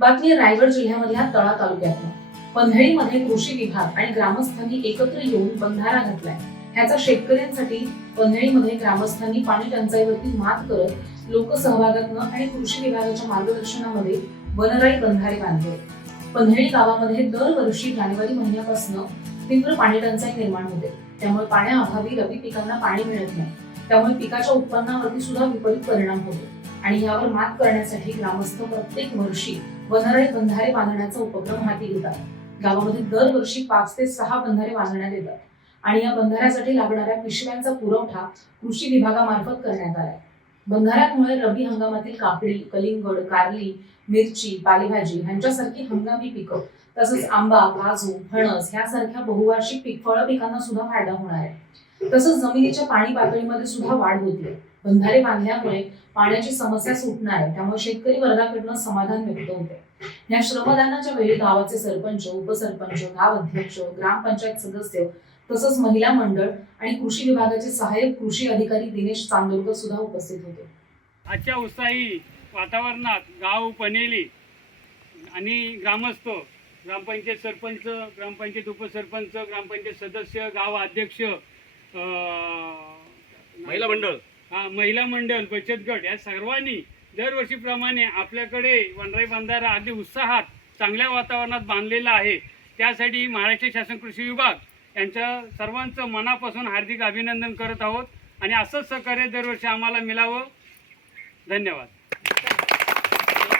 बातमी रायगड जिल्ह्यामधल्या तळा तालुक्यात पंधळीमध्ये कृषी विभाग आणि ग्रामस्थांनी एकत्र येऊन बंधारा घातलाय. ह्याचा शेतकऱ्यांसाठी पंधळीमध्ये ग्रामस्थांनी पाणी टंचाईवरती मात करत लोकसहभागातनं आणि कृषी विभागाच्या मार्गदर्शनामध्ये वनराई बंधारे बांधले. पंधळी गावामध्ये दरवर्षी जानेवारी महिन्यापासून तीव्र पाणी टंचाई निर्माण होते. त्यामुळे पाण्याअभावी रबी पिकांना पाणी मिळत नाही. त्यामुळे पिकाच्या उत्पन्नावरती सुद्धा विपरीत परिणाम होतो. आणि यावर मात करण्यासाठी ग्रामस्थ प्रत्येक वर्षी वनराई बंधारे बांधण्याचा उपक्रम हाती घेतात. गावामध्ये दरवर्षी पाच ते सहा बंधारे बांधण्यात येतात. आणि या बंधाऱ्यासाठी लागणाऱ्या पिशव्यांचा पुरवठा कृषी विभागामार्फत करण्यात आलाय. बंधाऱ्यांमुळे रब्बी हंगामातील काकडी कलिंगड कारली मिरची पालेभाजी ह्यांच्यासारखी हंगामी पिकं तसंच आंबा काजू फणस ह्यासारख्या बहुवार्षिक फळ पिकांना सुद्धा फायदा होणार आहे. तसंच जमिनीच्या पाणी पातळीमध्ये सुद्धा वाढ होते बंधारे बांधल्यामुळे पाण्याची समस्या सुटणार आहे. त्यामुळे शेतकरी वर्गाकडनं समाधान व्यक्त होते या श्रमदानाच्या वेळी गावाचे सरपंच उपसरपंच गाव अध्यक्ष ग्रामपंचायत सदस्य तसंच महिला मंडळ आणि कृषी विभागाचे सहाय्यक कृषी अधिकारी दिनेश चांदोरकर सुद्धा उपस्थित होते. आजच्या उत्साही वातावरणात गाव पनेली आणि ग्रामस्थ ग्रामपंचायत सरपंच ग्रामपंचायत उपसरपंच ग्रामपंचायत सदस्य गाव अध्यक्ष अं, महिला मंडळ. हा, महिला मंडळ बचत गट या सर्वांनी दरवर्षीप्रमाणे आपल्याकडे वनराई बंधारा अगदी उत्साहात चांगल्या वातावरणात बांधलेला आहे. त्यासाठी महाराष्ट्र शासन कृषी विभाग यांच्या सर्वांचं मनापासून हार्दिक अभिनंदन करत आहोत. आणि असंच सहकार्य दरवर्षी आम्हाला मिळावं. धन्यवाद.